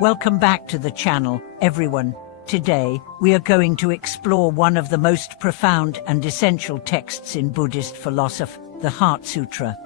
Welcome back to the channel, everyone. Today, we are going to explore one of the most profound and essential texts in Buddhist philosophy, the Heart Sutra.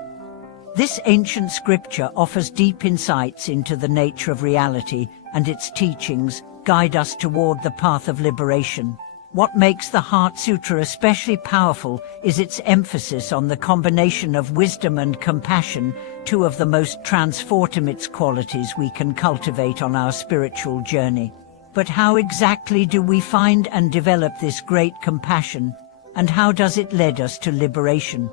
This ancient scripture offers deep insights into the nature of reality, and its teachings guide us toward the path of liberation. What makes the Heart Sutra especially powerful is its emphasis on the combination of wisdom and compassion, two of the most transformative qualities we can cultivate on our spiritual journey. But how exactly do we find and develop this great compassion, and how does it lead us to liberation?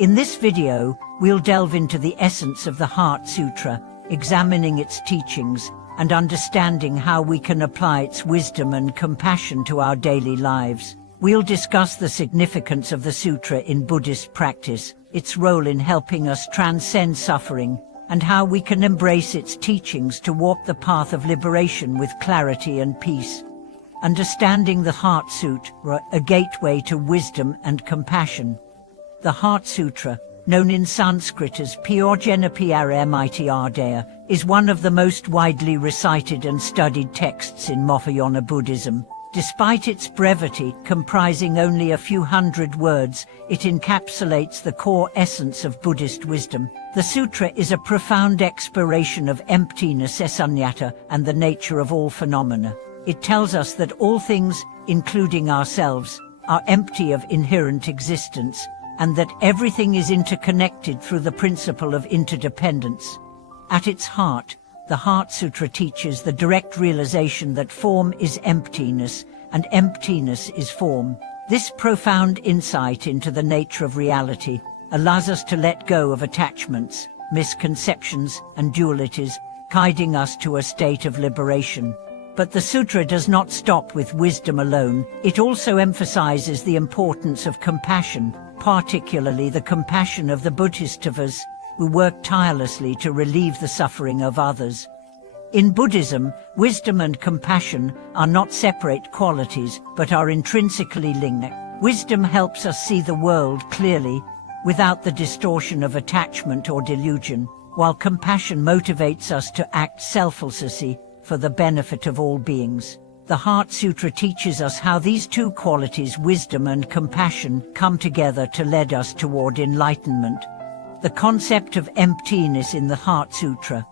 In this video, we'll delve into the essence of the Heart Sutra, examining its teachings, and understanding how we can apply its wisdom and compassion to our daily lives. We'll discuss the significance of the sutra in Buddhist practice, its role in helping us transcend suffering, and how we can embrace its teachings to walk the path of liberation with clarity and peace. Understanding the Heart Sutra, a gateway to wisdom and compassion. The Heart Sutra, known in Sanskrit as Pyojanapiyaramityardaya, is one of the most widely recited and studied texts in Mahayana Buddhism. Despite its brevity, comprising only a few hundred words, it encapsulates the core essence of Buddhist wisdom. The sutra is a profound exploration of emptiness, sunyata, and the nature of all phenomena. It tells us that all things, including ourselves, are empty of inherent existence, and that everything is interconnected through the principle of interdependence. At its heart, the Heart Sutra teaches the direct realization that form is emptiness, and emptiness is form. This profound insight into the nature of reality allows us to let go of attachments, misconceptions, and dualities, guiding us to a state of liberation. But the sutra does not stop with wisdom alone. It also emphasizes the importance of compassion, particularly the compassion of the Bodhisattvas, who work tirelessly to relieve the suffering of others. In Buddhism, wisdom and compassion are not separate qualities, but are intrinsically linked. Wisdom helps us see the world clearly, without the distortion of attachment or delusion, while compassion motivates us to act selflessly for the benefit of all beings. The Heart Sutra teaches us how these two qualities, wisdom and compassion, come together to lead us toward enlightenment. The concept of emptiness in the Heart Sutra.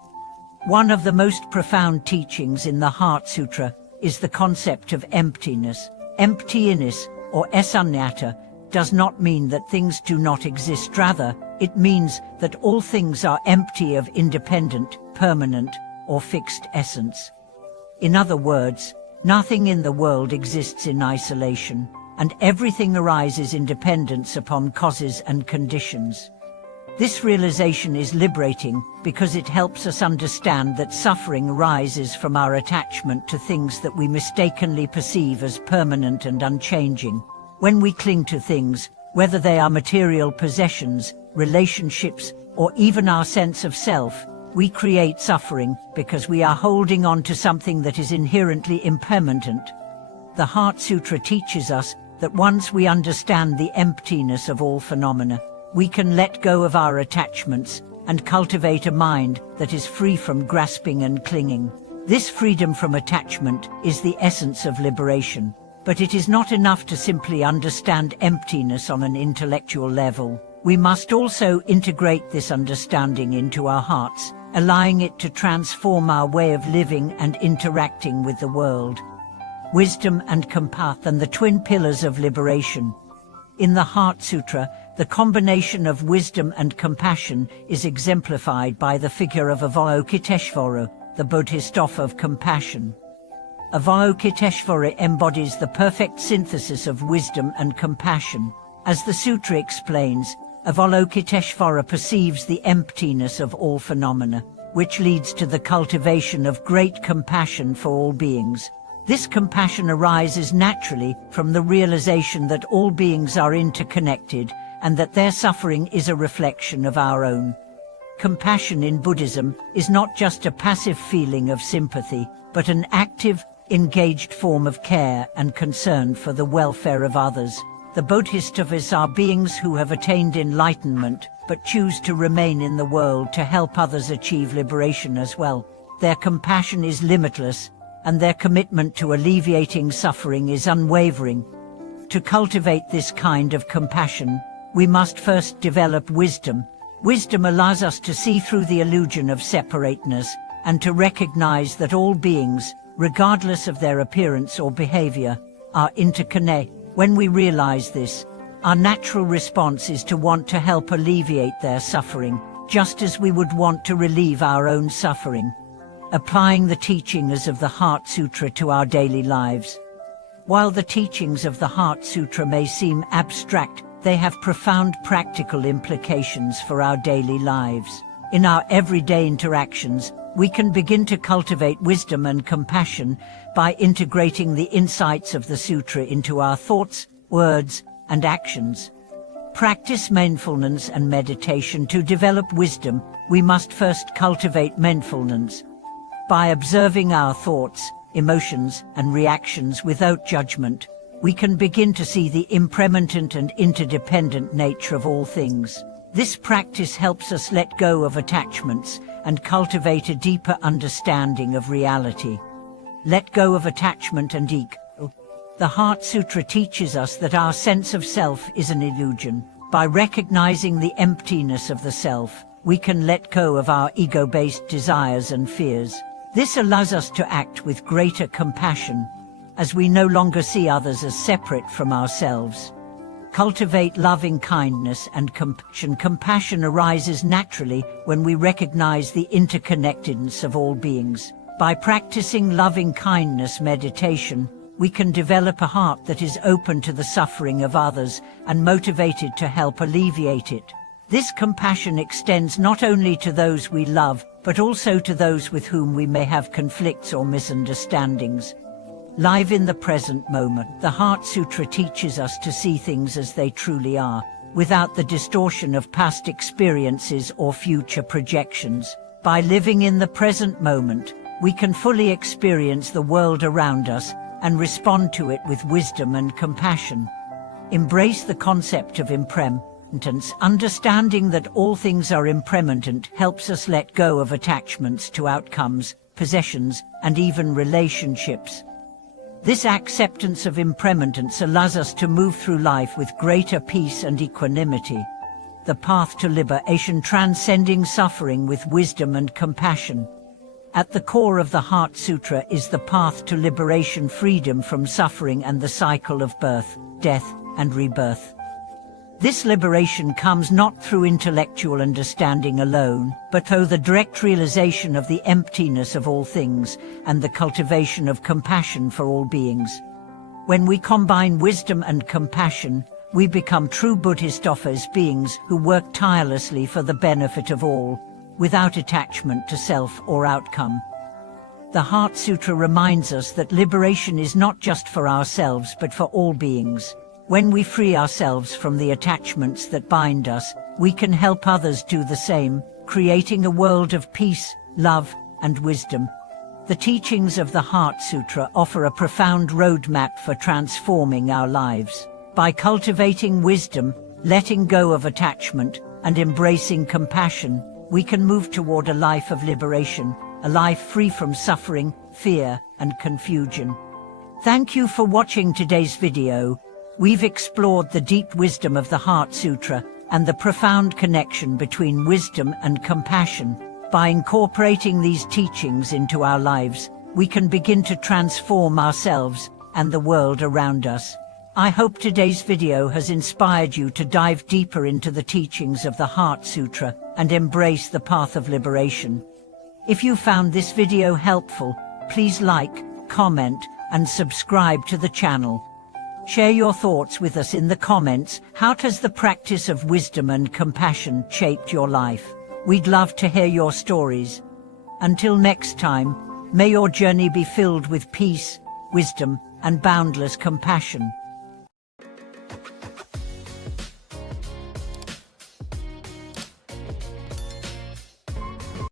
One of the most profound teachings in the Heart Sutra is the concept of emptiness. Emptiness, or sunyata, does not mean that things do not exist. Rather, it means that all things are empty of independent, permanent, or fixed essence. In other words, nothing in the world exists in isolation, and everything arises in dependence upon causes and conditions. This realization is liberating because it helps us understand that suffering arises from our attachment to things that we mistakenly perceive as permanent and unchanging. When we cling to things, whether they are material possessions, relationships, or even our sense of self, we create suffering because we are holding on to something that is inherently impermanent. The Heart Sutra teaches us that once we understand the emptiness of all phenomena, we can let go of our attachments and cultivate a mind that is free from grasping and clinging. This freedom from attachment is the essence of liberation. But it is not enough to simply understand emptiness on an intellectual level. We must also integrate this understanding into our hearts, allowing it to transform our way of living and interacting with the world. Wisdom and compassion, the twin pillars of liberation. In the Heart Sutra, the combination of wisdom and compassion is exemplified by the figure of Avalokiteshvara, the Bodhisattva of compassion. Avalokiteshvara embodies the perfect synthesis of wisdom and compassion. As the sutra explains, Avalokiteshvara perceives the emptiness of all phenomena, which leads to the cultivation of great compassion for all beings. This compassion arises naturally from the realization that all beings are interconnected and that their suffering is a reflection of our own. Compassion in Buddhism is not just a passive feeling of sympathy, but an active, engaged form of care and concern for the welfare of others. The Bodhisattvas are beings who have attained enlightenment, but choose to remain in the world to help others achieve liberation as well. their compassion is limitless, and their commitment to alleviating suffering is unwavering. To cultivate this kind of compassion, we must first develop wisdom. Wisdom allows us to see through the illusion of separateness and to recognize that all beings, regardless of their appearance or behavior, are interconnected. When we realize this, our natural response is to want to help alleviate their suffering, just as we would want to relieve our own suffering. Applying the teachings of the Heart Sutra to our daily lives. While the teachings of the Heart Sutra may seem abstract, they have profound practical implications for our daily lives. In our everyday interactions, we can begin to cultivate wisdom and compassion by integrating the insights of the sutra into our thoughts, words, and actions. Practice mindfulness and meditation. To develop wisdom, we must first cultivate mindfulness. By observing our thoughts, emotions, and reactions without judgment, we can begin to see the impermanent and interdependent nature of all things. This practice helps us let go of attachments and cultivate a deeper understanding of reality. Let go of attachment and ego. The Heart Sutra teaches us that our sense of self is an illusion. By recognizing the emptiness of the self, we can let go of our ego-based desires and fears. This allows us to act with greater compassion, as we no longer see others as separate from ourselves. Cultivate loving kindness and compassion. Compassion arises naturally when we recognize the interconnectedness of all beings. By practicing loving kindness meditation, we can develop a heart that is open to the suffering of others and motivated to help alleviate it. This compassion extends not only to those we love, but also to those with whom we may have conflicts or misunderstandings. Live in the present moment, the Heart Sutra teaches us to see things as they truly are, without the distortion of past experiences or future projections. By living in the present moment, we can fully experience the world around us and respond to it with wisdom and compassion. Embrace the concept of impermanence. Understanding that all things are impermanent helps us let go of attachments to outcomes, possessions, and even relationships. This acceptance of impermanence allows us to move through life with greater peace and equanimity. The path to liberation, transcending suffering with wisdom and compassion. At the core of the Heart Sutra is the path to liberation, freedom from suffering and the cycle of birth, death, and rebirth. This liberation comes not through intellectual understanding alone, but through the direct realization of the emptiness of all things and the cultivation of compassion for all beings. When we combine wisdom and compassion, we become true Buddhist offers, beings who work tirelessly for the benefit of all, without attachment to self or outcome. The Heart Sutra reminds us that liberation is not just for ourselves but for all beings. When we free ourselves from the attachments that bind us, we can help others do the same, creating a world of peace, love, and wisdom. The teachings of the Heart Sutra offer a profound roadmap for transforming our lives. By cultivating wisdom, letting go of attachment, and embracing compassion, we can move toward a life of liberation, a life free from suffering, fear, and confusion. Thank you for watching today's video. We've explored the deep wisdom of the Heart Sutra and the profound connection between wisdom and compassion. By incorporating these teachings into our lives, we can begin to transform ourselves and the world around us. I hope today's video has inspired you to dive deeper into the teachings of the Heart Sutra and embrace the path of liberation. If you found this video helpful, please like, comment, and subscribe to the channel. Share your thoughts with us in the comments. How has the practice of wisdom and compassion shaped your life? We'd love to hear your stories. Until next time, may your journey be filled with peace, wisdom, and boundless compassion.